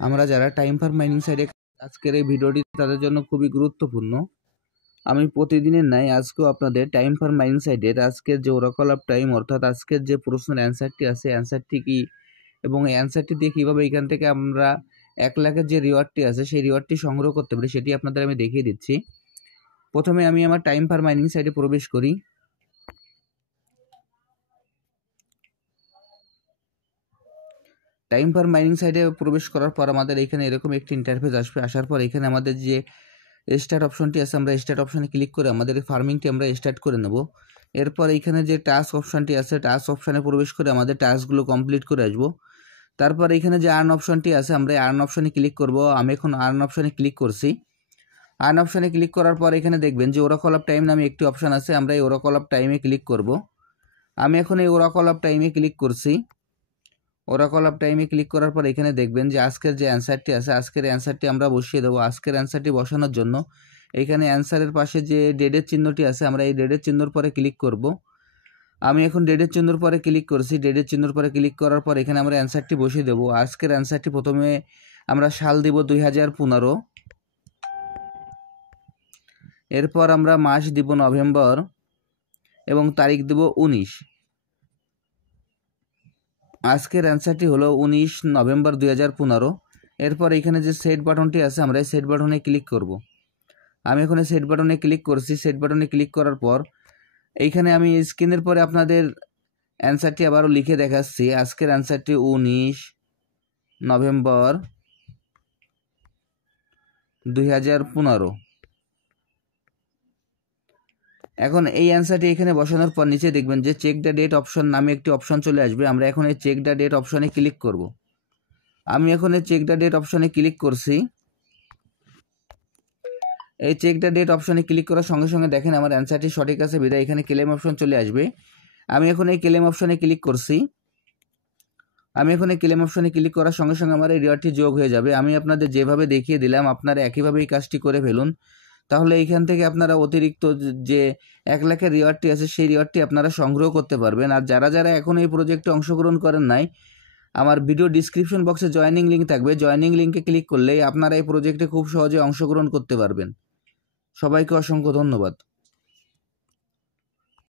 আমরা যারা time fur mining সাইটে আজকের এই ভিডিওটি তাদের জন্য খুবই গুরুত্বপূর্ণ। আমি প্রতিদিনের ন্যায় আজকেও আপনাদের টাইম ফার মাইনিং সাইটের আজকের যে ওরাকল অফ টাইম অর্থাৎ আজকের যে প্রশ্নের অ্যান্সারটি আছে অ্যান্সারটি কি এবং এই অ্যান্সারটি দিয়ে কীভাবে এখান থেকে আমরা 1 লাখের যে রিওয়ার্ডটি আছে সেই রিওয়ার্ডটি সংগ্রহ করতে পারি সেটি আপনাদের আমি দেখিয়ে দিচ্ছি। প্রথমে আমি আমার টাইম ফার মাইনিং সাইটে প্রবেশ করি। টাইম ফার মাইনিং সাইটে প্রবেশ করার পর আমাদের এখানে এরকম একটি ইন্টারফেস আসবে। আসার পর এখানে আমাদের যে স্টার্ট অপশনটি আছে আমরা স্টার্ট অপশনে ক্লিক করে আমাদের ফার্মিংটি আমরা স্টার্ট করে নেব। এরপর এখানে যে টাস্ক অপশনটি আছে টাস্ক অপশনে প্রবেশ করে আমাদের টাস্কগুলো কমপ্লিট করে আসব। তারপর এখানে যে আর্ন অপশনটি আছে আমরা এই আর্ন অপশনে ক্লিক করব। আমি এখন আর্ন অপশনে ক্লিক করছি। আর্ন অপশনে ক্লিক করার পর এখানে দেখবেন যে ওরাকল অফ টাইম নামে একটি অপশন আছে, আমরা এই ওরাকল অফ টাইমে ক্লিক করব। আমি এখন এই ওরাকল অফ টাইমে ক্লিক করছি। ওরাকল অফ টাইমে ক্লিক করার পর এখানে দেখবেন যে আজকের যে অ্যান্সারটি আছে আজকের অ্যান্সারটি আমরা বসিয়ে দেবো। আজকের অ্যান্সারটি বসানোর জন্য এখানে অ্যান্সারের পাশে যে ডেটের চিহ্নটি আছে আমরা এই ডেটের চিহ্নর পরে ক্লিক করব। আমি এখন ডেটের চিহ্নর পরে ক্লিক করছি। ডেটের চিহ্নর পরে ক্লিক করার পর এখানে আমরা অ্যান্সারটি বসিয়ে দেবো। আজকের অ্যান্সারটি প্রথমে আমরা সাল দিব 2015, এরপর আমরা মাস দিব নভেম্বর এবং তারিখ দেব 19। আজকের অ্যান্সারটি হলো 19 নভেম্বর 2015। এরপর এখানে যে সেট বাটনটি আছে আমরা এই সেট বাটনে ক্লিক করব। আমি এখন সেট বাটনে ক্লিক করছি। সেট বাটনে ক্লিক করার পর এইখানে আমি স্ক্রিনের পরে আপনাদের অ্যান্সারটি আবারও লিখে দেখাচ্ছি। আজকের অ্যান্সারটি 19 নভেম্বর 2015। এখন এই অ্যান্সারটি এখানে বসানোর পর নিচে দেখবেন যে চেক দ্য ডেট অপশন নামে একটি অপশন চলে আসবে। আমরা এখন এই চেক দ্য ডেট অপশনে ক্লিক করব। আমি এখন এই চেক দ্য ডেট অপশনে ক্লিক করছি। এই চেক দ্য ডেট অপশনে ক্লিক করার সঙ্গে সঙ্গে দেখেন আমার অ্যান্সারটি সঠিক আছে বিধায় এখানে ক্লেম অপশন চলে আসবে। আমি এখন এই ক্লেম অপশনে ক্লিক করছি। আমি এখন এই ক্লেম অপশনে ক্লিক করার সঙ্গে সঙ্গে আমার এই রিওয়ার্ডটি যোগ হয়ে যাবে। আমি আপনাদের যেভাবে দেখিয়ে দিলাম আপনারা একইভাবে এই কাজটি করে ফেলুন। তাহলে এইখান থেকে আপনারা অতিরিক্ত যে 1 লাখের রিওয়ার্ডটি আছে সেই রিওয়ার্ডটি আপনারা সংগ্রহ করতে পারবেন। আর যারা যারা এখন এই প্রজেক্টে অংশগ্রহণ করেন নাই, আমার ভিডিও ডিসক্রিপশন বক্সে জয়েনিং লিঙ্ক থাকবে। জয়েনিং লিঙ্কে ক্লিক করলেই আপনারা এই প্রজেক্টে খুব সহজে অংশগ্রহণ করতে পারবেন। সবাইকে অসংখ্য ধন্যবাদ।